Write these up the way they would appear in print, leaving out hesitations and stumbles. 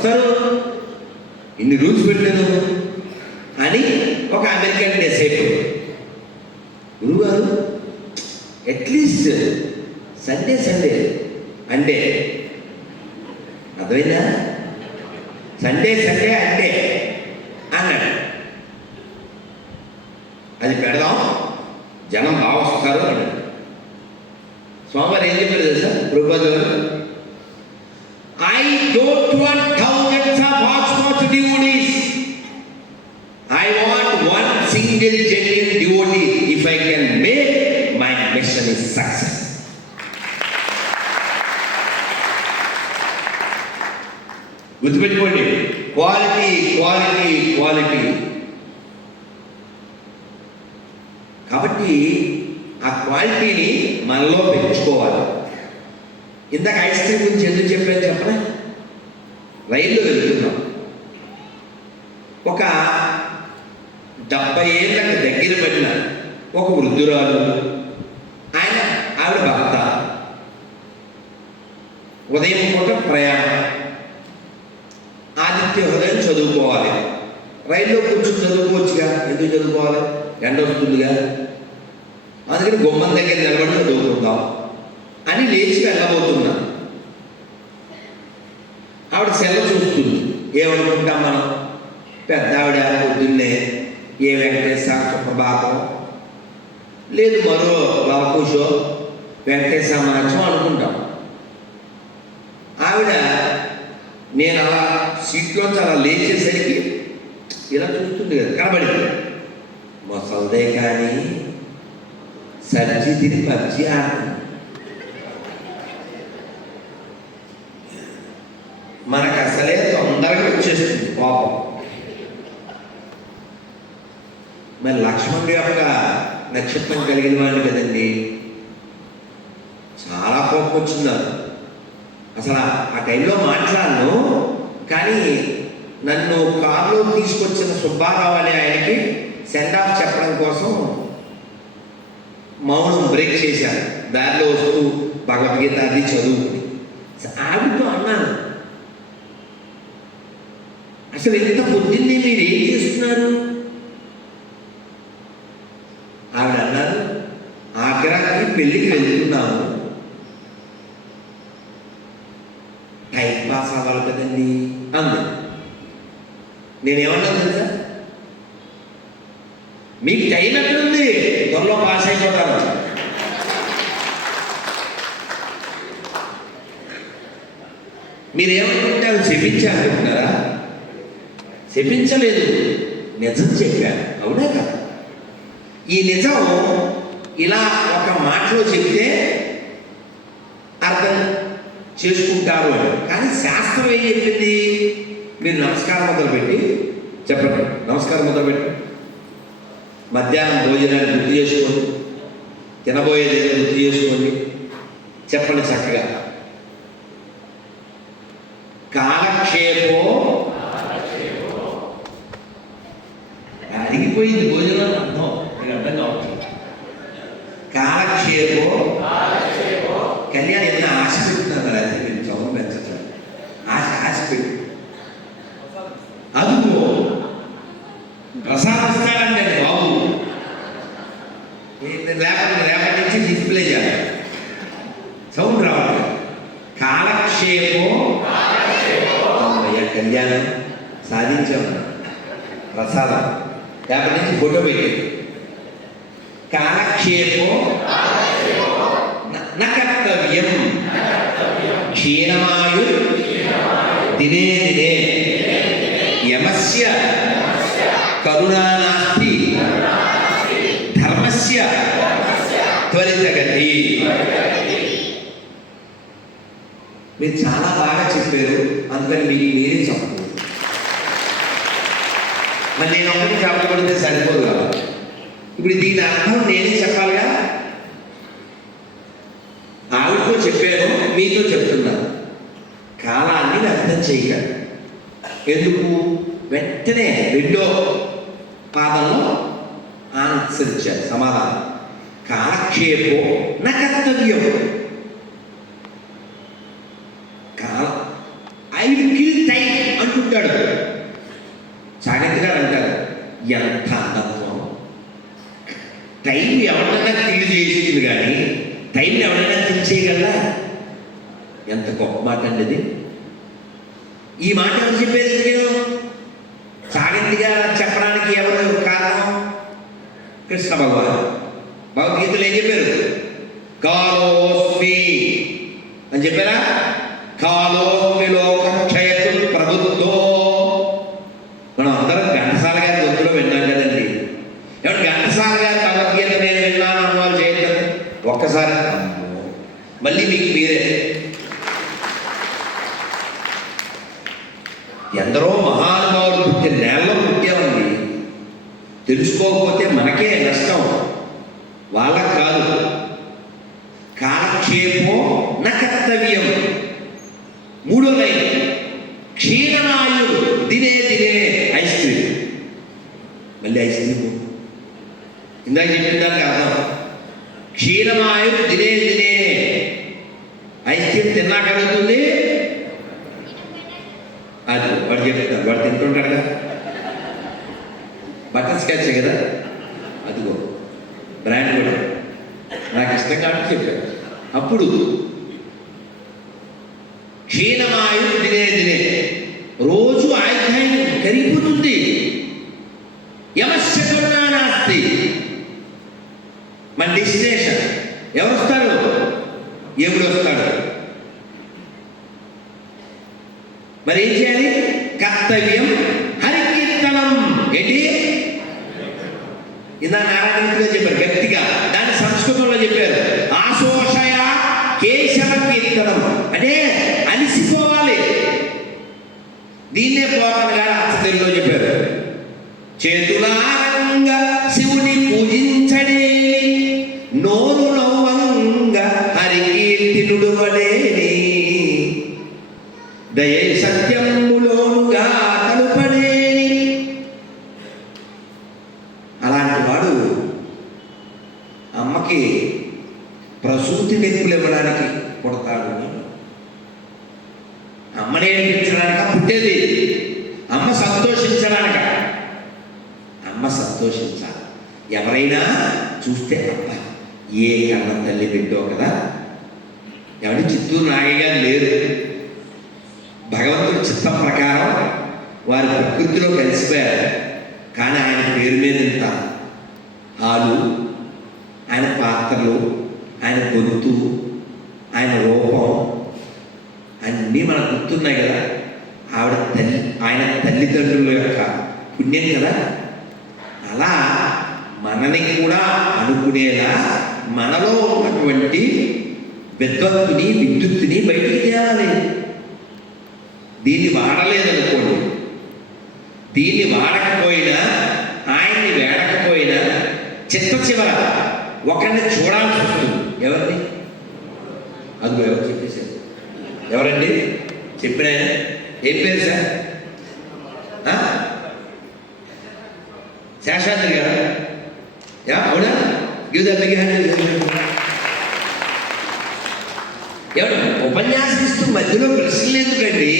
వస్తారు, ఇన్ని రూల్స్ పెట్టాను అని ఒక అమెరికన్ డిసైపుల్. గురువుగారు అట్లీస్ట్ సండే అంటే అర్థమైందా? సండే అంటే అన్నాడు. అది పెడదాం, జనం బాగా వస్తారు అన్నాడు. సోమవారం ఏం చెప్పారు తెలుసా ప్రభుపాదులు గారు? I don't want thousands of hotspot devotees. I want one single genuine devotee. If I can make my mission is success. గుర్తుపెట్టుకోండి, క్వాలిటీ. కాబట్టి ఆ క్వాలిటీని మనలో పెంచుకోవాలి. ఇందాక ఐస్ క్రీమ్ గురించి ఎందుకు చెప్పాను చెప్పరా? రైల్లో వెళ్తున్నాం. ఒక 70 ఏళ్ళకి దగ్గర పడిన ఒక వృద్ధురాలు, ఆవిడ భర్త, ఉదయం పూట ప్రయాణం, ఆదిత్య హృదయం చదువుకోవాలి. రైల్లో కూర్చొని చదువుకోవచ్చుగా, ఎందుకు చదువుకోవాలి? ఎండ వస్తుందిగా, అందుకని గుమ్మం దగ్గర నిలబడి చదువుకుందాం అని లేచి వెళ్ళబోతున్నా. ఆవిడ సెల్ల చూస్తుంది. ఏమనుకుంటాం మనం? పెద్ద ఆవిడ పొద్దున్నే ఏ వెంకటేశ్వర సుప్రభాతం, లేదు మరో లవకుశో వెంకటేశ్వర మహత్యం అనుకుంటాం. ఆవిడ నేను అలా సీట్లోంచి అలా లేచేసరికి ఇలా చూస్తుంది కదా, కనబడింది. మొసల్దే కానీ సజ్జి తిని పచ్చి ఆడుతుంది. మనకు అసలే తొందరగా వచ్చేస్తుంది కోపం. మరి లక్ష్మణుడి యొక్క నక్షత్రం కలిగిన వాళ్ళు కదండి, చాలా కోపం వచ్చింది. అసలు ఆ టైంలో మాట్లాడను, కానీ నన్ను కారులో తీసుకొచ్చిన సుబ్బారావు అనే ఆయనకి సెండ్ ఆఫ్ చెప్పడం కోసం మౌనం బ్రేక్ చేశాను. దారిలో వస్తూ భగవద్గీత అది చదువుకుని ఆవిడతో అన్నాను, అసలు ఎంత పొద్దున్నే మీరు ఏం చేస్తున్నారు? ఆవిడ అన్నారు, ఆగ్రాకి పెళ్ళికి వెళ్తున్నాము, టైం పాస్ అవ్వాలి కదండి అంది. నేనేమన్నాను తెలుసా? మీకు టైం ఎక్కడుంది? త్వరలో పాస్ అయిపోతాను. మీరేమనుకుంటారు? చెప్పించాలనుకుంటున్నారా? చెప్పించలేదు, నిజం చెప్పాను. అవునా కదా? ఈ నిజం ఇలా ఒక మాటలో చెప్తే అర్థం చేసుకుంటారు అని. కానీ శాస్త్రం ఏం చెప్పింది? మీరు నమస్కారం మొదలుపెట్టి చెప్పండి, నమస్కారం మొదలుపెట్టి మధ్యాహ్నం భోజనాన్ని గుర్తు చేసుకోండి, తినబోయేది ఏదో గుర్తు చేసుకోండి, చెప్పండి చక్కగా. కాలక్షేపో అడిగిపోయింది భోజనం అర్థం, మీకు అర్థం కావచ్చు. కాలక్షేపో కళ్యాణ్ ఎంత ఆశ పెట్టున్నారు కదా, అది మీరు చదువు పెంచట్లేదు. ఆశ పెట్టు అదుగో ప్రసాదిస్తాడంటే బాబు, రేపటి నుంచి డిస్ప్లే చేయాలి, సౌండ్ రావాలి. కాలక్షేపో కళ్యాణం సాధించాము, ప్రసాదం. రేపటి నుంచి ఫోటో పెట్టి కాలక్షేపో నకర్తవ్యం క్షీణమాయు దినే దినే యమస్య కరుణానాస్తి ధర్మస్య త్వరితగతి. మీరు చాలా బాగా చెప్పారు, అందుకని మీకు మీరే చెప్పలేదు. మరి నేను ఒకటి చెప్పబడితే సరిపోదు కదా. ఇప్పుడు దీని అర్థం నేనే చెప్పాలిగా. ఆవిడతో చెప్పాను, మీతో చెప్తున్నాను. కాలాన్ని వ్యర్థం చేయగలరు. ఎందుకు? వెంటనే రెండో పాదంలో ఆన్సర్ ఇచ్చారు, సమాధానం. కాలక్షేపో నా కర్తవ్యం. ఐ విల్ కిల్ టైం నిల్చుంటాడు. సాగంతి గారు అంటారు, ఎంత అందత్వం, టైం ఎవరైనా తిల్లు చేసేది కానీ టైంని ఎవరైనా తిరిచేయగలరా? ఎంత గొప్ప మాట అండి అది. ఈ మాట ఎవరు చెప్పేది? నేను సాగంతి గారు చెప్పడానికి ఎవరు కారణం? కృష్ణ భగవాన్. భగవద్గీతలో ఏం చెప్పారు? కాలోస్మి అని చెప్పారా? కాలోస్మి లోకక్షయతు ప్రభుత్వం. మనం అందరం ఘంటసాల గారి గొంతులో విన్నాం కదండి. ఏమంటే ఘంటసాల గారి భగవద్గీత నేను విన్నాను అనుభవాలు చేయటం ఒక్కసారి మళ్ళీ మీకు మీరే. ఎందరో మహానుభావులు పుట్టిన నేలలో పుట్టామండి. తెలుసుకోకపోతే మనకే నష్టం, వాళ్ళకు కాదు. కాలక్షేపో న కర్తవ్యం. మూడో లైన్, క్షీణమాయు దినే దినే ఐస్ క్రీమ్. మళ్ళీ ఐస్ క్రీమ్ ఇందాక చెప్పిన దానికి అర్థం. క్షీణమాయు దినే దినే. ఐస్ క్రీమ్ తిన్నాక అడుగుతుంది అది వాడు చెప్తాడు, వాడు తింటుంటాడుగా. బటర్ స్కాచ్ కదా, అదిగో బ్రాండ్ కూడా నాకు ఇష్టం కాబట్టి చెప్పారు. అప్పుడు క్షీణమాయు దినే దినే, రోజు ఆయుధాయం కరిగిపోతుంది. యమస్య కరుణా నాస్తి. మన డెస్టినేషన్ ఎవరు వస్తారు? ఎప్పుడు వస్తాడు? మరి ఏం చేయాలి? కర్తవ్యం హరికీర్తనం. ఏంటి? ఇలా నారాయణలో చెప్పారు గట్టిగా, దాన్ని సంస్కృతంలో చెప్పారు ఆశోషయ కేశవ కీర్తనం. అంటే అలిసిపోవాలి. దీన్నే పోతన గారు అర్థంలో చెప్పారు. చేతులారంగా శివుని పూజించడే, నోరు నవ్వంగా హరికీర్తినుడు వడేని, దయే సత్యములోనుగా కలుపడేని. అలాంటి వాడు అమ్మకి ప్రసూతి నెప్పులు ఇవ్వడానికి పుడతాడు. అమ్మని ఏడిపించడానిక పుట్టేది? అమ్మ సంతోషించడానిక. అమ్మ సంతోషించాలి. ఎవరైనా చూస్తే అబ్బ ఏ కన్న తల్లి బిడ్డో కదా. ఎవరి చిత్తూరు నాగయ్య గారు లేరు. భగవంతుడి చిత్తం ప్రకారం వారి ప్రకృతిలో కలిసిపోయారు. కానీ ఆయన పేరు మీద ఇంత హాలు, ఆయన పాత్రలు, ఆయన గొంతు, ఆయన రూపం అన్నీ మనకు గుర్తున్నాయి కదా. ఆవిడ తల్లి, ఆయన తల్లిదండ్రుల యొక్క పుణ్యం కదా. అలా మనని కూడా అనుకునేలా మనలో ఉన్నటువంటి విద్వత్తుని, విద్యుత్తుని బయటికి తేవాలి. దీన్ని వాడలేదనుకోండి, దీన్ని వాడకపోయినా, ఆయన్ని వేడకపోయినా చిట్ట చివర ఒకరిని చూడాల్సి వస్తుంది. ఎవరిని? అదిగో ఎవరు చెప్పేశారు? ఎవరండి చెప్పిన? ఏం పేరు సార్? శేషాద్రి గారా? అవునా? Give the big hand. ఎవరు ఉపన్యాసిస్తూ మధ్యలో ప్రశ్నలు ఎందుకండి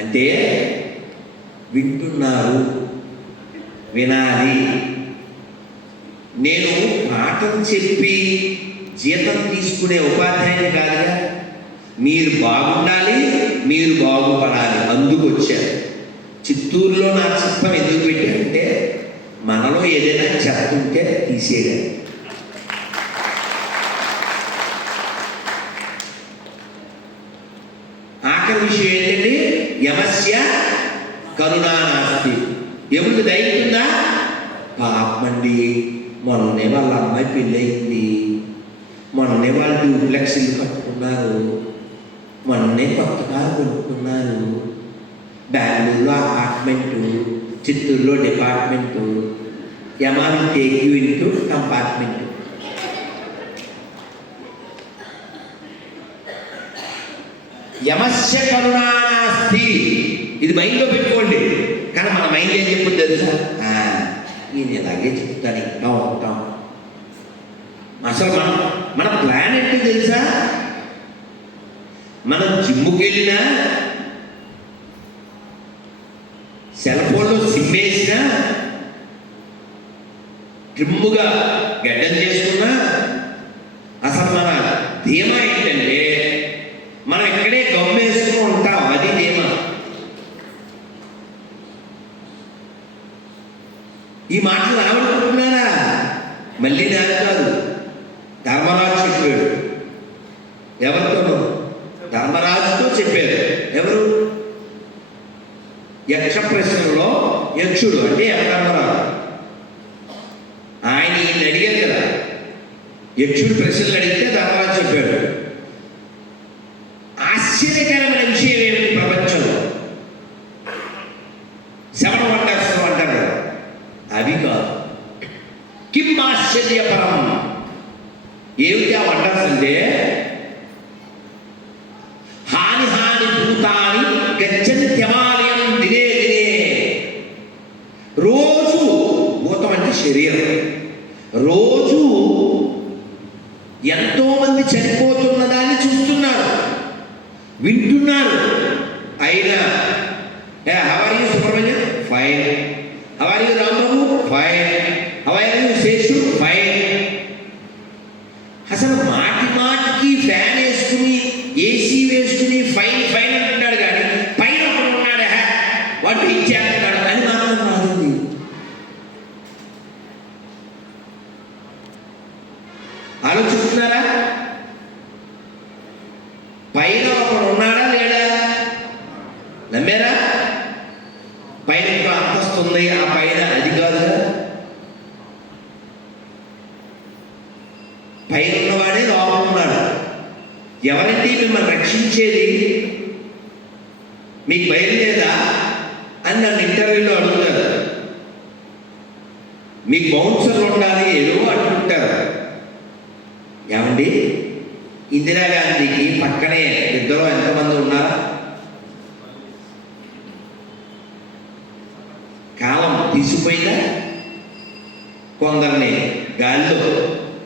అంటే, వింటున్నారు, వినాలి. నేను పాఠం చెప్పి జీతం తీసుకునే ఉపాధ్యాయుని కాదుగా. మీరు బాగుండాలి, మీరు బాగుపడాలి, అందుకు వచ్చారు. చిత్తూరులో నా చిత్తం ఎందుకు పెట్టారంటే, మనలో ఏదైనా చెప్తుంటే తీసేయాలి. ఆఖరి విషయం ఏంటండి? యమస్య కరుణా నాస్తి. ఎవరికి దయవుతుందా? పాపమండి, మొన్నే వాళ్ళ అమ్మాయి పెళ్ళయింది, మొన్నే వాళ్ళు డూప్లెక్స్లు కట్టుకున్నారు, మొన్నే కొత్త కారు కొనుక్కున్నారు, బెంగళూరులో అపార్ట్మెంటు, చిత్తూరులో డిపార్ట్మెంటు. యమా will take you into compartment. యమస్య కరుణా నాస్తి. ఇది మైండ్లో పెట్టుకోండి. కానీ మన మైండ్ ఏం చెప్పుద్ది తెలుసా? నేను ఇలాగే చెప్తాను, ఇంకా ఉంటాం. అసలు మన ప్లాన్ ఏంటి తెలుసా? మనం జిమ్ముకి వెళ్ళినా చింపేసినా, ట్రిమ్ముగా గడ్డం చేసుకున్నా, అసలు మన ధీమా ఏంటంటే మనం ఇక్కడే గమ్మేసుకుని ఉంటాం. అది ధీమా. ఈ మాటలు రావనుకుంటున్నారా? మళ్ళీ నాకు కాదు, ధర్మరాజు చెప్పాడు. ఎవరితోనూ? ధర్మరాజుతో చెప్పారు. ఎవరు? యక్ష ప్రశ్నలో యక్షుడు అంటే యమధర్మరాజు. ఆయన ఈయన అడిగారు కదా, యక్షుడు ప్రశ్నలు అడిగితే ధర్మరాజు చెప్పాడు. ఆశ్చర్యకరమైన విషయం ఏమిటి ప్రపంచంలో? 7 వండర్స్ అంటారు కదా, అవి కాదు. కిం ఆశ్చర్యపరం. ఏమిటి ఆ వండర్స్ అంటే, హాని హాని భూతాని గచ్చంత్యమాలయం దినే దినే. రోజు, భూతం అంటే శరీరం, రోజు ఎంతో మంది చనిపోతున్నదాన్ని చూస్తున్నారు, వింటున్నారు. అయినా how are you Subrahmanyam? Fine. How are you Rambabu? Fine. How are you Seshu? Fine. అసలు మాటి మాటికి ఫ్యాన్ వేసుకుని ఏసీ వేసుకుని ఫైన్ ఫైన్ అంటున్నాడు, కానీ పైన ఒకడు ఉన్నాడు, వాడు ఇచ్చేస్తున్నాడు అని మాత్రం రాదండి. ఆలోచిస్తున్నారా? పైన ఒకడు ఉన్నాడా లేడా? నమ్మారా? పైన ఇంకో అంతస్తు ఉంది, ఆ పైన అది కాదు. పైన ఉన్నవాడే లోపల ఉన్నాడు. ఎవరండి మిమ్మల్ని రక్షించేది? మీకు భయం లేదా అని నన్ను ఇంటర్వ్యూలో అడుగుతారు. మీకు బౌన్సర్లు ఉండాలి ఏదో అంటుంటారు. ఏమండి, ఇందిరాగాంధీకి పక్కనే ఇద్దరు ఎంతమంది ఉన్నారా? కాలం తీసిపోయిందా? కొందరిని గాలిలో,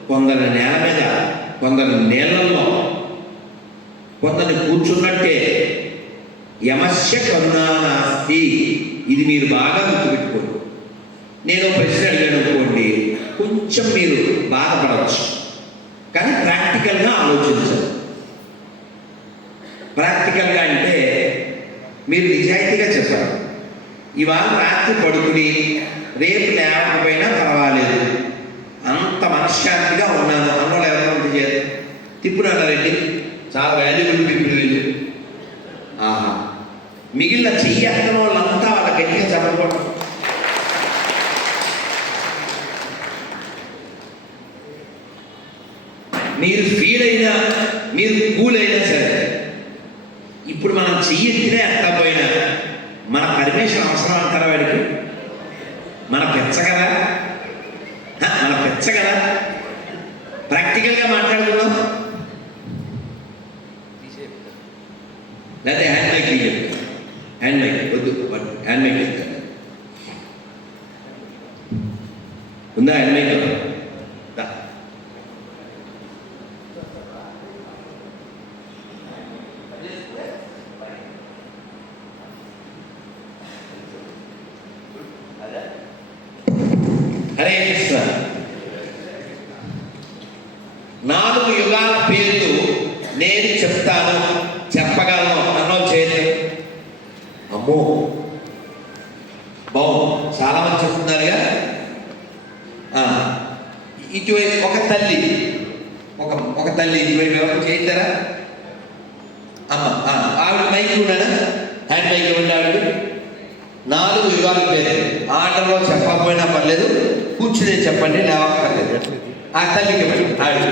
కొందరిని నేల మీద, కొందరిని నీళ్ళల్లో, కొందరిని కూర్చున్నట్టే. యమస్య కరుణానాస్తి. ఇది మీరు బాగా గుర్తుపెట్టుకోండి. నేను ప్రశ్న అడిగాను అనుకోండి, కొంచెం మీరు బాధపడవచ్చు, కానీ ప్రాక్టికల్గా ఆలోచించండి. ప్రాక్టికల్గా అంటే మీరు నిజాయితీగా చెప్పాలి. ఇవాళ రాత్రి పడుకుని రేపు లేకపోయినా పర్వాలేదు, అంత మనశ్శాంతిగా ఉన్నాను అన్నోళ్ళు ఎవరైనా చేయాలి తిప్పునన్నారండి. చాలా వాల్యుబుల్ పీపుల్ వీళ్ళు. ఆహా, మిగిలిన చెయ్యి ఎత్తన వాళ్ళంతా వాళ్ళ గట్టిగా చెప్పకూడదు. మీరు ఫీల్ అయినా, మీరు కూల్ అయినా సరే, ఇప్పుడు మనం చెయ్యి ఎత్తినా ఎత్తకపోయినా మన పర్మిషన్ అవసరం అంటారా వాడికి? మన పెచ్చ కదా, మన పెచ్చ కదా. ప్రాక్టికల్గా మాట్లాడుకున్నాం. లేకపోతే హ్యాండ్ మైక్ తీయాలి. హ్యాండ్ మైక్ వద్దు, హ్యాండ్ మైక్ చెప్తాను. ఉందా హ్యాండ్ మైక్? హరే కృష్ణ. 4 యుగాల పేర్లు నేను చెప్తాను, చెప్పగలను అన్నోళ్ళు చేయలేదు. అమ్మో, బాగుంది, చాలా మంది చెప్తున్నారుగా. ఇటువైపు ఒక తల్లి, ఒక తల్లి ఇటువైపు ఎవరు చేయిస్తారా? అమ్మ, ఆవిడ మైక్ ఉన్నాడా? హ్యాండ్ మైక్ ఇవ్వండి ఆవిడ. 4 యుగాల పేరు ఆటలో చెప్పకపోయినా పర్లేదు, కూర్చునే చెప్పండి, లేవక్కర్లేదు. ఆ తల్లికి ఇవ్వండి ఆవిడ.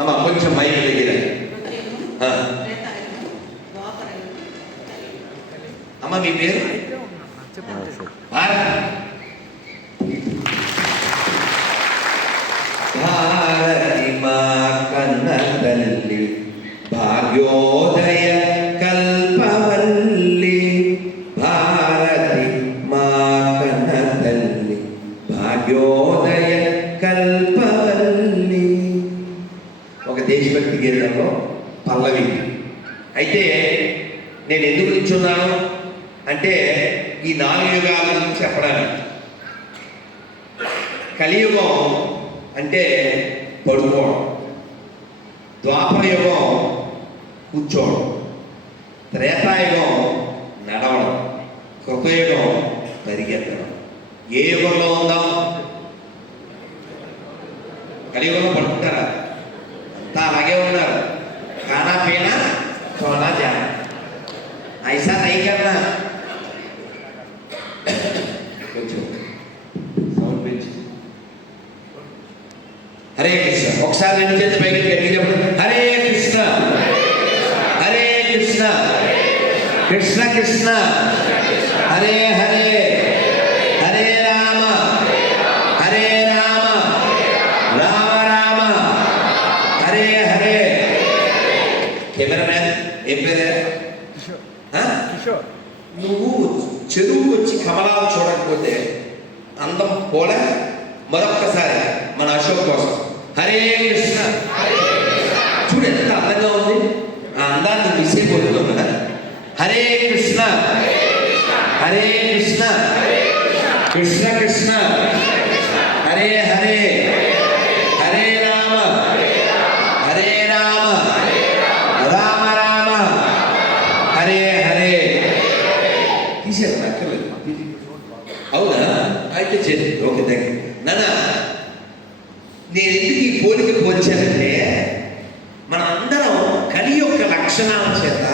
అమ్మ కొంచెం మైక్ దగ్గర. అమ్మ మీ పేరు? భారతి మా కన్న తల్లి, భాగ్యోదయ కల్పవల్లి. భారతి మా కన్న తల్లి, భాగ్యోదయ కల్పవల్లి. ఒక దేశభక్తి గీతంలో పల్లవి అయితే నేను ఎందుకు నిల్చున్నాను అంటే ఈ 4 యుగాల గురించి చెప్పడానికి. కలియుగం అంటే పడుకోవడం, ద్వాపర యుగం కూర్చోవడం, త్రేతాయుగం నడవడం, కృతయుగం పరిగెత్తడం. ఏ యుగంలో ఉందాం? కలియుగంలో పడుకుంటారా? అంతా అలాగే ఉన్నారు. खाना पीना सोना जाना, ऐसा नहीं करना. हरे कृष्ण. ఒకసారి రెండు చేతులు పైకి ఎత్తి చెప్పండి. హరే కృష్ణ హరే కృష్ణ కృష్ణ కృష్ణ హరే హరే హరే రామ హరే రామ రామ రామ హరే హరే. కెమెరామ్యాన్ ఏం పేరే? నువ్వు చెరువు వచ్చి కమలాలు చూడకపోతే అందం పోలే. మరొక్కసారి మన అశోక్ కోసం హరే కృష్ణ. చూడు ఎంత అందంగా ఉంది. ఆ అందాన్ని మిస్ అయిపోతున్నాం కదా. హరే కృష్ణ హరే కృష్ణ కృష్ణ కృష్ణ హరే హరే హరే రామ హరే రామ రామ రామ హరే హరే. తీసేది అక్కర్లేదు. అవునా? అయితే చేసి ఓకే థ్యాంక్ యూ. నాన్న, నేను ఎందుకు ఈ పోలిక పోల్చానంటే మనందరం కలి యొక్క లక్షణాల చేత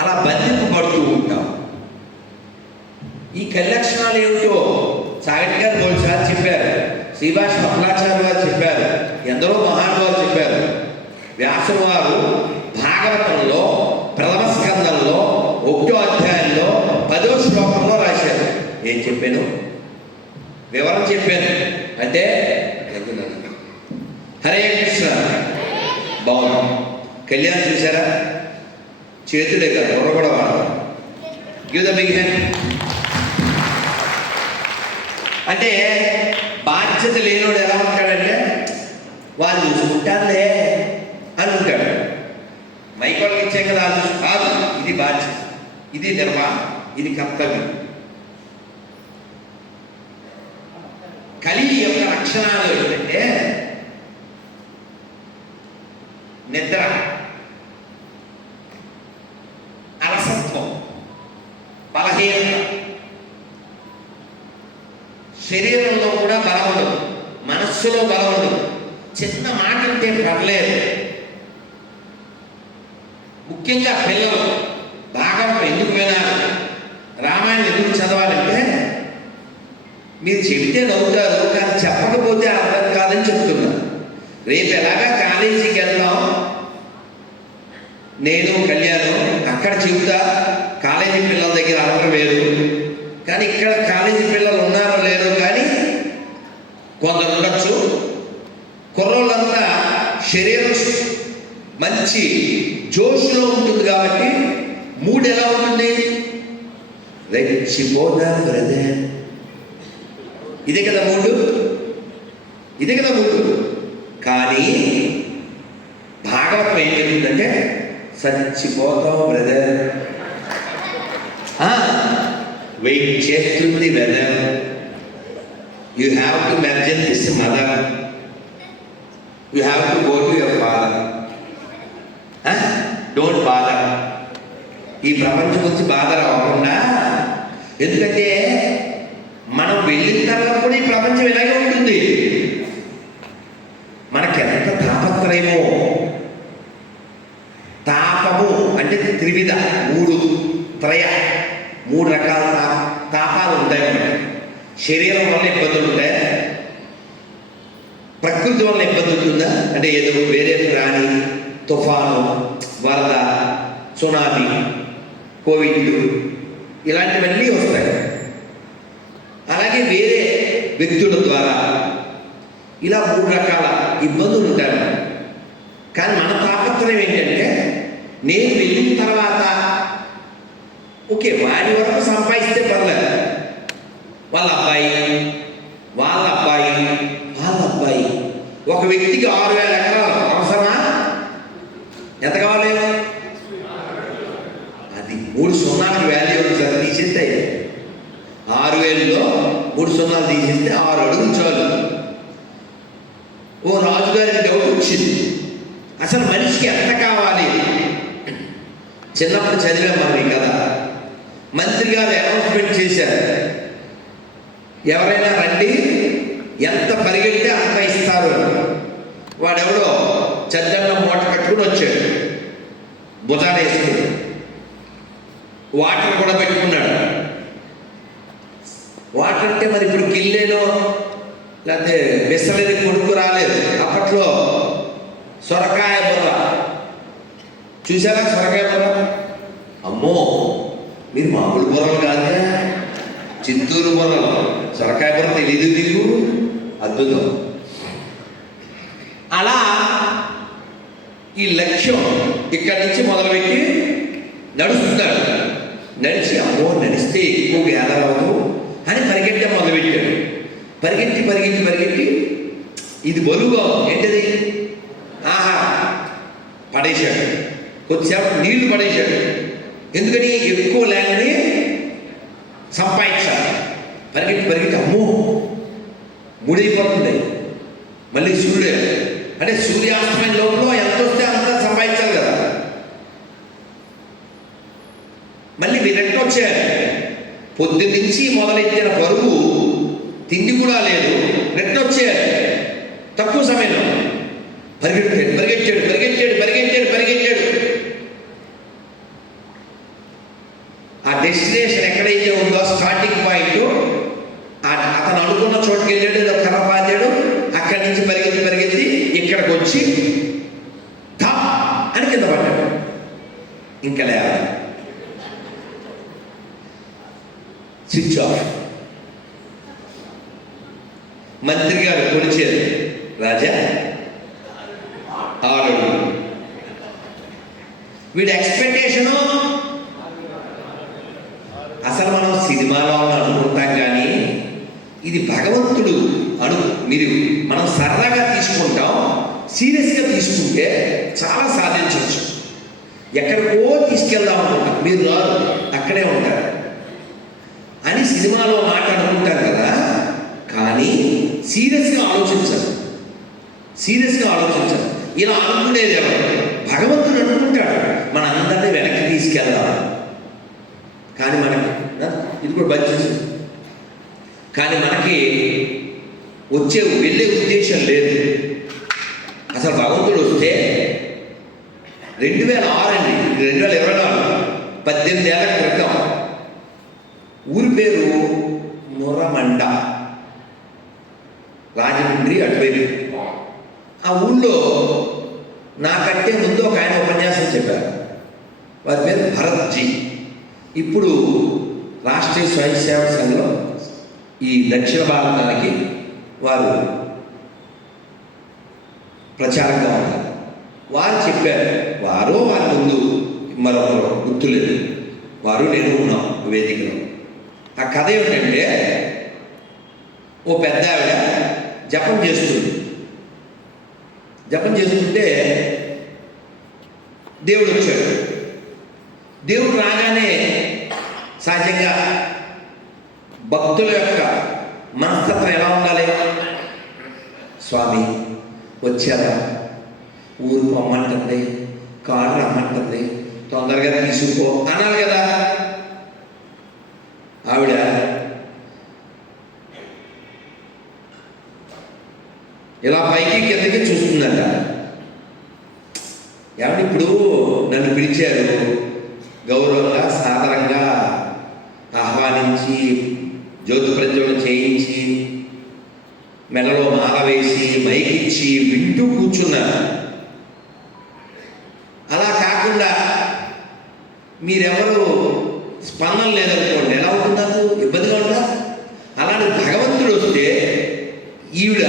అలా బంధింపబడుతూ ఉంటాం. ఈ కలి లక్షణాలు ఏమిటో సాగటి గారు 3 సార్లు చెప్పారు, శ్రీభాష పట్లాచార్య వారు చెప్పారు, ఎందరో మహానుభావులు చెప్పారు. వ్యాసుల వారు భాగవతంలో ప్రథమ స్కందంలో 1వ అధ్యాయంలో 10వ శ్లోకంలో రాశారు. ఏం చెప్పాను? వివరం చెప్పాను. అంటే హరే కృష్ణ బాగుంది. కళ్యాణ్ చూసారా? చేతులే కాదు బుర్ర కూడా వాడతారు. Give the big hand. అంటే బాధ్యత లేనివాడు ఎలా ఉంటాడంటే వాళ్ళు చూసుకుంటారులే అని ఉంటాడు. మైకోళ్ళకి ఇచ్చాం కదా, వాళ్ళు కాదు. ఇది బాధ్యత, ఇది నిర్వహణ, ఇది కర్తవ్యం. కలి యొక్క లక్షణాలు ఏంటంటే నిద్ర, అలసత్వం, బలహీనత, శరీరంలో కూడా బలం ఉండదు, మనస్సులో బలం ఉండదు. చిన్న మాట అంటే పర్లేదు. ముఖ్యంగా పిల్లలు భాగవతం ఎందుకు వినాలి, రామాయణం ఎందుకు చదవాలంటే మీరు చెబితే నవ్వుతారు, కానీ చెప్పకపోతే అర్థం కాదని చెప్తున్నారు. రేపు ఎలాగా కాలేజీకి వెళ్దాం, నేను కళ్యాణం అక్కడ చెబుతా. కాలేజీ పిల్లల దగ్గర అలవాటు వేరు, కానీ ఇక్కడ కాలేజీ పిల్లలు ఉన్నారో లేదో కానీ కొందరు ఉండొచ్చు. కుర్రోళ్ళంతా శరీరం మంచి జోష్లో ఉంటుంది కాబట్టి మూడ్ ఎలా ఉంటుంది? రెచ్చిపోదా బ్రదర్, ఇదే కదా మూడు, ఇదే కదా మూడు. కానీ భాగవతం ఏం చెప్తుందంటే చచ్చిపోతాం బ్రదర్, వెయిట్ చేస్తుంది brother, you have to merge in this mother, you have to go to your father, don't bother. ఈ ప్రపంచం వచ్చి బాధ రాకుండా, ఎందుకంటే మనం వెళ్ళిన తర్వాత కూడా ఈ ప్రపంచం ఇలాగే ఉంటుంది. మనకి ఎంత తాపత్రయమో. తాపము అంటే త్రివిధ, 3 రకాల తాపాలు ఉంటాయి మనకి. శరీరం వల్ల ఇబ్బందులు ఉంటాయి, ప్రకృతి వల్ల ఇబ్బంది ఉంటుందా అంటే ఏదో వేరే ప్రాణి, తుఫాను, వరద, సునామీ, కోవిడ్ ఇలాంటివన్నీ వస్తాయి. అలాగే వేరే వ్యక్తుల ద్వారా ఇలా 3 రకాల ఇబ్బందులు ఉంటాయి. కానీ మన తాపత్రయం ఏంటంటే నేను వెళ్ళిన తర్వాత ఓకే వాడి వరకు సంపాదిస్తే పర్లేదు, వాళ్ళ అబ్బాయి, వాళ్ళ అబ్బాయి, వాళ్ళ అబ్బాయి. ఒక వ్యక్తికి 6,000 ఎకరాలు అవసరమా? ఎంత కావాలి? 3 సున్నాలకు వాల్యూ ఉంది సార్, తీసేస్తే 6,000లో 3 సున్నాలు తీసేస్తే 6 అడుగులు చాలు. ఓ రాజుగారికి డౌట్ వచ్చింది, అసలు మనిషికి ఎంత కావాలి? చిన్నప్పుడు చదివాం మనం కదా, మంత్రి గారు అనౌన్స్మెంట్ చేశారు, ఎవరైనా రండి, ఎంత పరిగెడితే అంత ఇస్తారు. వాడెవడో చద్దన్నం మూట కట్టుకుని వచ్చాడు, భుజాలు వేసుకుని, వాటర్ కూడా పెట్టుకున్నాడు. వాటర్ అంటే మరి ఇప్పుడు కిల్లేనో లేకపోతే బిస్సలేని కొడుకు రాలేదు. అప్పట్లో సొరకాయ బుర్ర చూసారా? సొరకాయ బుర్ర, అమ్మో మీరు మామూలు బుర్రలు కాదా, చిత్తూరు బుర్రలు. సొరకాయ బుర్ర తెలీదు నీకు? అద్భుతం. అలా ఈ లక్ష్యం ఇక్కడి నుంచి మొదలుపెట్టి నడుస్తున్నాడు. నడిచి అమ్మో నడిస్తే ఎక్కువ గ్యాదర్ అవ్వదు అని పరిగెట్టడం మొదలుపెట్టాడు. పరిగెట్టి పరిగెట్టి పరిగెట్టి ఇది బరువుగా ఏంటిది, ఆహా పడేశాడు. కొద్దిసేపు నీళ్లు పడేశాడు. ఎందుకని? ఎక్కువ ల్యాండ్ని సంపాదించాలి. పరిగెట్టి పరిగెట్టి అమ్మో ముడైపోతుంది. మళ్ళీ సూర్యుడు అంటే సూర్యాస్తమైన లోపల ఎంత వస్తే అంత సంపాదించాలి కదా. మళ్ళీ వీరెట్టు వచ్చారు. పొద్దున్నుంచి మొదలెట్టిన బరువు, తిండి కూడా లేదు, రెట్టొచ్చారు. తక్కువ సమయంలో పరిగెట్టాడు పరిగెట్టాడు పరిగెట్టాడు పరిగెట్టాడు పరిగెట్టాడు. ఆ డెస్టినేషన్ ఎక్కడైతే ఉందో స్టార్టింగ్ పాయింట్, అతను అనుకున్న చోటుకి వెళ్ళాడు, ఏదో కర్ర పాతాడు. అక్కడి నుంచి పరిగెత్తి పరిగెత్తి ఇక్కడికి వచ్చి థా అని కింద పడ్డాడు. ఇంకా లేదా, స్విచ్ ఆఫ్. మంత్రి గారు కొలిచారు, రాజా 6 అడుగులు. వీడి ఎక్స్పెక్టేషను అసలు మనం సినిమాలో అనుకుంటాం కానీ ఇది భగవంతుడు మనం సరదాగా తీసుకుంటాం. సీరియస్గా తీసుకుంటే చాలా సాధించవచ్చు. ఎక్కడికో తీసుకెళ్దాం అనుకుంటాం, మీరు రాదు అక్కడే ఉంటారు అని సినిమాలో మాట అనుకుంటారు కదా. కానీ సీరియస్గా ఆలోచించాలి, సీరియస్గా ఆలోచించాలి. ఇలా అనుకునేది ఎవరు? భగవంతుడు అనుకుంటాడు మన అందరినీ వెనక్కి తీసుకెళ్దాం. కానీ మనకి ఇది కూడా బడ్జెట్, కానీ మనకి వెళ్ళే ఉద్దేశం లేదు. అసలు భగవంతుడు వస్తే 2006 అండి, 2024, 18 ఏళ్ల క్రితం ఊరి పేరు మురమండ, రాజమండ్రి అటువైపు. ఆ ఊళ్ళో నాకంటే ముందు ఒక ఆయన ఉపన్యాసం చెప్పారు. వారి పేరు భరత్జీ. ఇప్పుడు రాష్ట్రీయ స్వయం సేవక సంఘంలో ఈ దక్షిణ భారతానికి వారు ప్రచారంగా ఉన్నారు. వారు చెప్పారు, వారు వారి ముందు మరొకరు గుర్తులేదు, వారు నేను ఉన్నాం వేదికలో. ఆ కథ ఏమిటంటే, ఓ పెద్ద ఆవిడ జపం చేస్తుంది. జపం చేస్తుంటే దేవుడు వచ్చాడు. దేవుడు రాగానే సహజంగా భక్తుల యొక్క మనస్తత్వం ఎలా ఉండాలి? స్వామి వచ్చారా, ఊరు పొమ్మంటుంది, కారు రమ్మంటుంది, తొందరగా తీసుకో అనాలి కదా. ఆవిడ ఇలా పైకి కిందకి చూస్తుందంట. ఏమని ఇప్పుడు నన్ను పిలిచారు, గౌరవంగా సాదరంగా ఆహ్వానించి జ్యోతి ప్రజ్వలన చేయించి మెడలో మాల వేసి మైకిచ్చి వింటూ కూర్చున్నారు. అలా కాకుండా మీరెవరు స్పందన లేదనుకోండి, ఎలా ఉంటున్నారు? ఇబ్బందిగా ఉందా? అలాంటి భగవంతుడు వస్తే ఈవిడ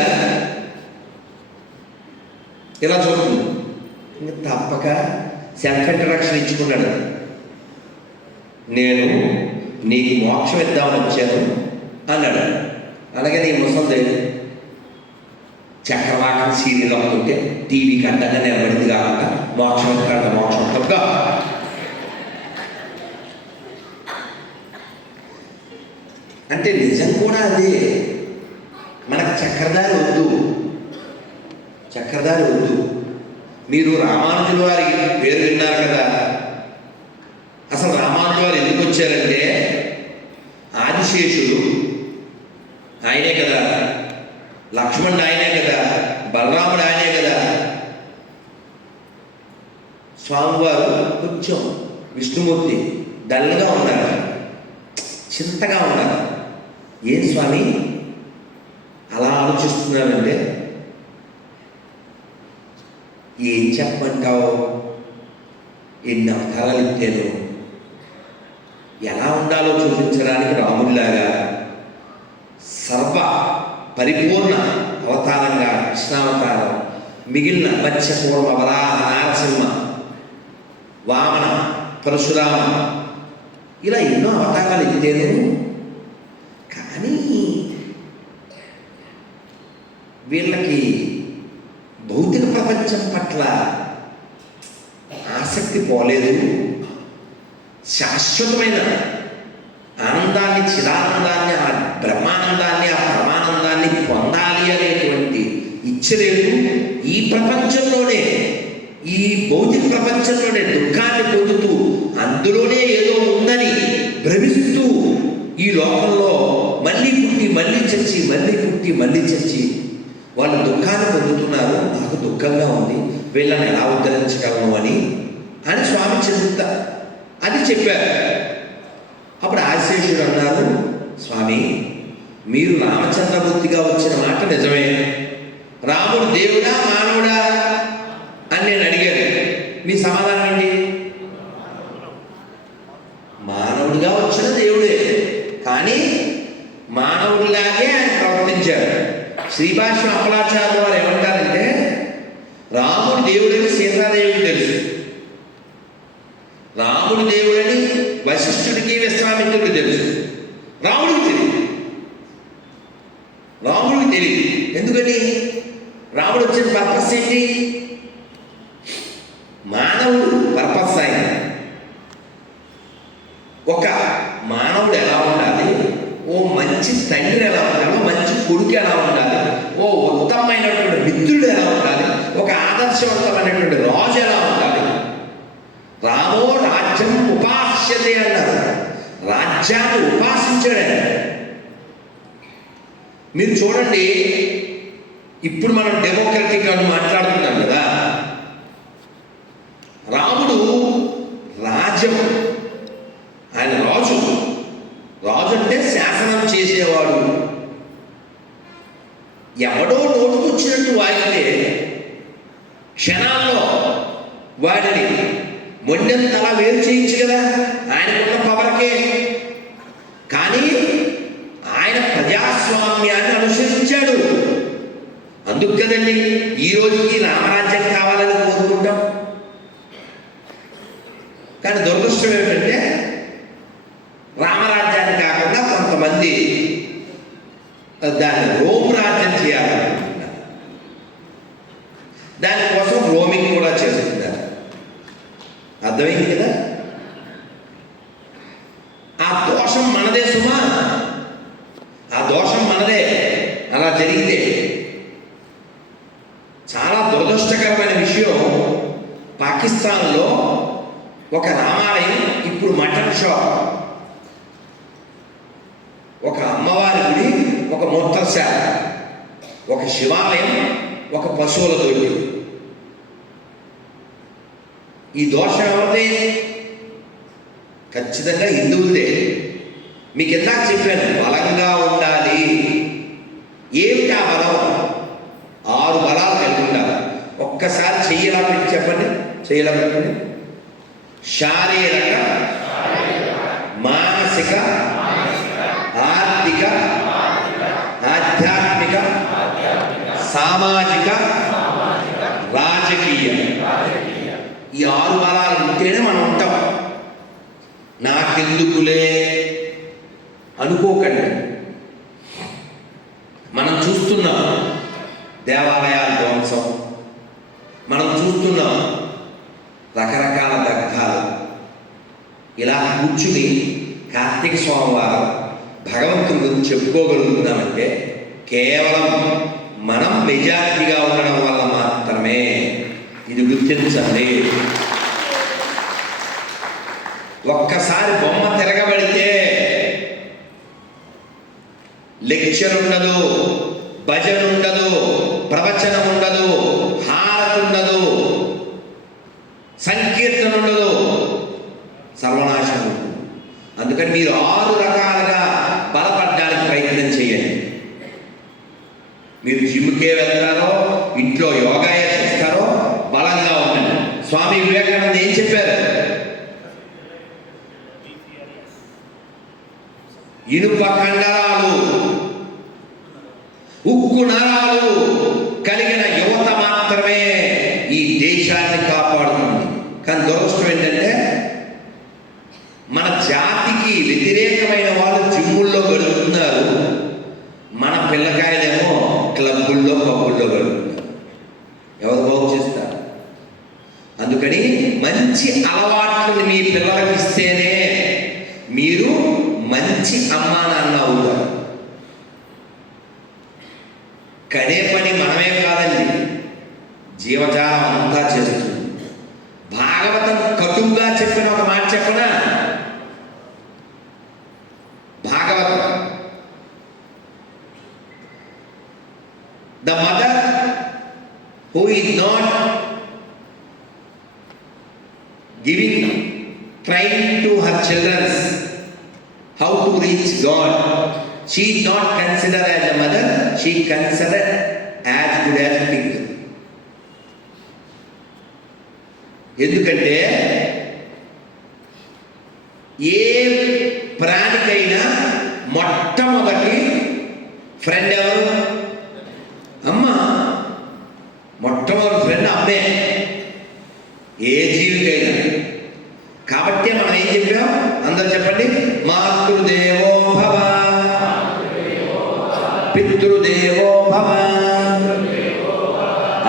ఇలా చూస్తుంది. ఇంకా తప్పక సెల్ఫ్ ఇంట్రడక్షన్ ఇచ్చుకున్నాడు. నేను నీకు మోక్షం ఇద్దామని వచ్చాను అన్నాడు. అలాగే నీ ముసలి చక్రవాకం సీరియల్ అవుతుంటే టీవీకి అడ్డంగా నిలబడింది కాకుండా మోక్షం ఎక్కడ మోక్షం తప్ప అంటే నిజం కూడా అదే. మనకు చక్రధారి వద్దు, చక్రధారి వద్దు. మీరు రామానుజుల వారి పేరు విన్నారు కదా. అసలు రామానుజుల వారు ఎందుకు వచ్చారంటే, ఆదిశేషుడు ఆయనే కదా, లక్ష్మణుడు ఆయనే కదా, బలరాముడు ఆయనే కదా. స్వామివారు కొంచెం విష్ణుమూర్తి డల్గా ఉన్నారు, చింతగా ఉన్నారు. ఏం స్వామి అలా ఆలోచిస్తున్నారంటే, ఏం చెప్పమంటావు, ఎన్ని అవతారాలు ఇచ్చాను, ఎలా ఉండాలో చూపించడానికి రాముడిలాగా సర్వ పరిపూర్ణ అవతారంగా కృష్ణావతారం, మిగిలిన మత్స్యపూర్వ, వరాహ, నారసింహ, వామన, పరశురామ, ఇలా ఎన్నో అవతారాలు ఎత్తాను. కానీ వీళ్ళకి భౌతిక ప్రపంచం పట్ల ఆసక్తి పోలేదు. శాశ్వతమైన ఆనందాన్ని, చిరానందాన్ని, ఆ బ్రహ్మానందాన్ని, ఆ పరమానందాన్ని పొందాలి అనేటువంటి ఇచ్చ లేదు. ఈ ప్రపంచంలోనే, ఈ భౌతిక ప్రపంచంలోనే దుఃఖాన్ని పొందుతూ అందులోనే ఏదో ఉందని భ్రమిస్తూ ఈ లోకంలో మళ్ళీ పుట్టి మళ్ళీ చచ్చి, మళ్ళీ పుట్టి మళ్ళీ చచ్చి వాళ్ళు దుఃఖాన్ని పొందుతున్నారు. నాకు దుఃఖంగా ఉంది, వీళ్ళని ఎలా ఉద్ధరించగలను అని స్వామి చింత అది చెప్పారు. అప్పుడు ఆదిశేషుడు అన్నారు, స్వామి మీరు రామచంద్రమూర్తిగా వచ్చిన మాట నిజమే. రాముడు దేవుడా మానవుడా అని నేను అడిగాను. మీ సమాధానం ఏంటి? మానవుడిగా వచ్చిన దేవుడే, కానీ మానవుడిలాగే ఆయన ప్రవర్తించాడు. శ్రీభాష్యం అప్పలాచార్యుల వారు ఏమంటారంటే, రాముడు దేవుడని సీతాదేవికి తెలుసు, రాముడు దేవుడని వశిష్ఠుడికి విశ్వామిత్రుడికి తెలుసు, రాముడికి తెలియదు. రాముడికి తెలియదు. ఎందుకని? రాముడు వచ్చిన పర్పస్ ఏంటి? మానవుడు పర్పస్ ఆయన. ఒక మానవుడు ఎలా ఉండాలి, ఓ మంచి తండ్రి ఎలా ఉండాలి, మంచి కొడుకు ఎలా ఉండాలి, ఓ ఉత్తమమైనటువంటి మిత్రుడు ఎలా ఉండాలి, ఒక ఆదర్శవంతమైనటువంటి రాజు ఎలా ఉండాలి. రామో రాజ్యం ఉపాస్యతే అన్నారు. రాజ్యాన్ని ఉపాసించాడు. మీరు చూడండి, ఇప్పుడు మనం డెమోక్రటిక్ అని మాట్లాడుతున్నాం కదా. రాముడు రాజ్యం, ఆయన రాజు. రాజు అంటే శాసనం చేసేవాడు. ఎవడో నోటుకొచ్చినట్టు వాగితే క్షణాల్లో వాడిని మొండెంతలా వేరు చేయొచ్చు కదా, ఆయనకున్న పవర్కే. కానీ ఆయన ప్రజాస్వామ్యాన్ని అనుసరించాడు. అందుకు కదండి ఈ రోజుకి రామరాజ్యం కావాలని కోరుకుంటాం. కానీ దురదృష్టం ఏమిటంటే, రామరాజ్యాన్ని కాకుండా కొంతమంది దాన్ని రోమ్ రాజ్యం చేయాలనుకుంటున్నారు. దానికోసం రోమింగ్ కూడా చేస్తున్నారు. అర్థమైంది కదా? ఆ దోషం మనదే సుమా, ఆ దోషం మనదే. అలా జరిగితే చాలా దురదృష్టకరమైన విషయం. పాకిస్తాన్లో ఒక రామాలయం ఇప్పుడు మటన్ షాప్, ఒక అమ్మవారి గుడి, ఒక మూత్రశాల, ఒక శివాలయం, ఒక పశువుల దొడ్డి. ఈ దోషం ఎవరిదే? ఖచ్చితంగా హిందువులదే. మీకు ఇందాక చెప్పాను, బలంగా ఉండాలి. ఏమిటి ఆ బలం? 6 బలాలు కలిగి ఉండాలి. ఒక్కసారి చెయ్యలా పెట్టి చెప్పండి, చెయ్యలా పెట్టండి. శారీరక, మానసిక, ఆర్థిక, ఆధ్యాత్మిక, సామాజిక, రాజకీయ. ఈ 6 బలాలు ఉంటేనే మనం ఉంటాం. నాకెందుకులే అనుకోకండి. మనం చూస్తున్నాం దేవాలయాల ధ్వంసం, మనం చూస్తున్నాం రకరకాల దగ్ధాలు. ఇలా కూర్చుని కార్తీక సోమవారం భగవంతుడి గురించి చెప్పుకోగలుగుతున్నామంటే కేవలం మనం మెజారిటీగా ఉండడం వల్ల మాత్రమే. ఇది గుర్తించండి. ఒక్కసారి బొమ్మ తిరగబడితే లెక్చర్ ఉండదు, భజన ఉండదు, ప్రవచనం ఉండదు, హారతి ఉండదు, సంకీర్తన ఉండదు, సర్వనాశనం ఉంటుంది. అందుకని మీరు 6 రకాలుగా బలపడడానికి ప్రయత్నం చేయండి. మీరు జిమ్కే వెళ్తారో, ఇంట్లో యోగా చేస్తారో బలంగా ఉండండి. స్వామి వివేకానంద ఏం చెప్పారు? ఇనుప కండరాలు, ఉక్కు నరాలు కలిగిన యువత మాత్రమే ఈ దేశాన్ని కాపాడుతుంది. కానీ దురదృష్టం ఏంటంటే మన జాతికి వ్యతిరేకమైన వాళ్ళు జిమ్ముల్లో గడుపుతున్నారు, మన పిల్లకాయలేమో క్లబ్బుల్లో పబ్బుల్లో గడుపుతున్నారు. ఎవరు బాగు చేస్తారు? అందుకని మంచి అలవాట్లను మీ పిల్లలకు ఇస్తేనే మీరు మంచి అమ్మా నాన్న అవుతారు. కనే పని మనమే కాదండి, జీవజాలం అంతా చేస్తుంది. భాగవతం కటువుగా చెప్పిన ఒక మాట చెప్పనా? Bhagavatam, the mother who is not giving training to her childrens how to reach God, she is not considered as a mother, she is considered as good as pig. ఎందుకంటే ఏ ప్రాణికైనా మొట్టమొదటి ఫ్రెండ్ ఎవరు? అమ్మ. మొట్టమొదటి ఫ్రెండ్ అమ్మే, ఏ జీవికైనా. కాబట్టి మనం ఏం చెప్పాం? అందరూ చెప్పండి. మాతృదేవో భవ, పితృదేవో భవ,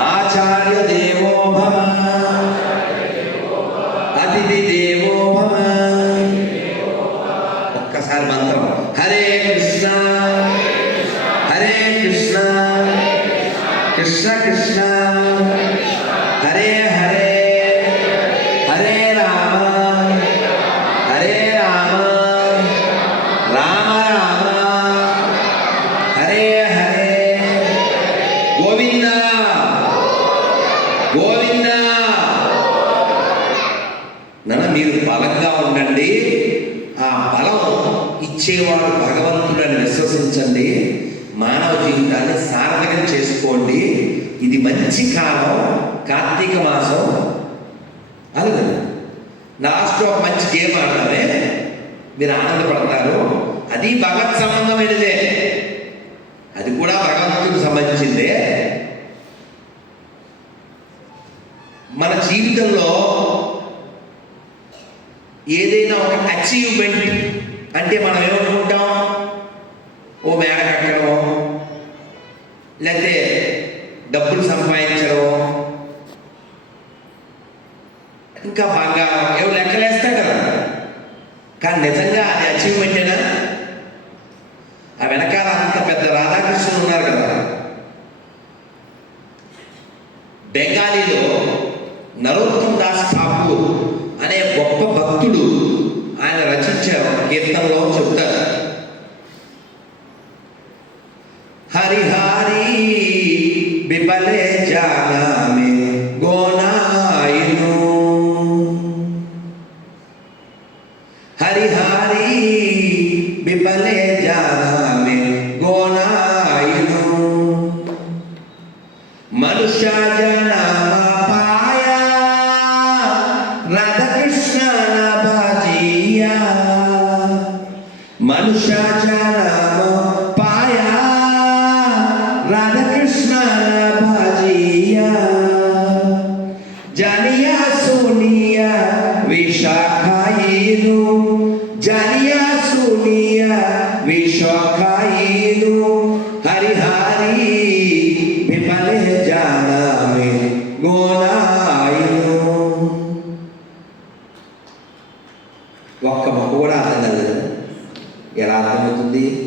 ఆచార్య దేవో భవ, అతిథి దేవో భవ. ఒక్కసారి మంత్రం. హరే కృష్ణ హరే కృష్ణ కృష్ణ కృష్ణ హరే హరే హరే రామ హరే రామ రామ రామ హరే హరే గోవింద గోవింద. నన్ను మీరు బలంగా ఉండండి. ఆ బలం ఇచ్చేవాడు భగవంతుడని విశ్వసించండి. మానవ జీవితాన్ని సార్థకం చేసుకోండి. ఇది మంచి కాలం, కార్తీక మాసం. అలాగే లాస్ట్ ఒక మంచి గేమ్ ఆడతారే, మీరు ఆనందపడతారు. అది భగవత్ సంబంధమైనదే, అది కూడా భగవంతుడికి సంబంధించిందే. మన జీవితంలో ఏదైనా ఒక అచీవ్మెంట్ అంటే మనం ఏమనుకుంటాం? ఓ మేడ కట్టడం, లేకపోతే డబ్బులు సంపాదించడం, ఇంకా బంగారం, ఏవో లెక్కలేస్తాయి కదా. కానీ నిజంగా అది అచీవ్మెంటేనా? ఆ వెనకాల అంత పెద్ద రాధాకృష్ణులు ఉన్నారు కదా. బెంగాలీలో నరోత్తమ్ దాస్ ఠాకూర్ అనే గొప్ప భక్తుడు ఆయన రచించే కీర్తనలో చెప్తారు. హరిహారి బిపలే జానామే గోనాయిను, హరిహారి బిపలే జానామే గోనాయిను, మనుష్య జనామ పాయా రాధాకృష్ణ బాజియా, మనుష్య జనామ పాయా రాధాకృష్ణ బాజియా, జానియా సోనియా విశాఖాయిను, జానియా సోనియా విశాఖాయిను, హరిహారి విపలే జానామే గోనాయిను. ఒక్క మొక్క కూడా అర్థం కాలేదు. ఎలా అర్థమవుతుంది?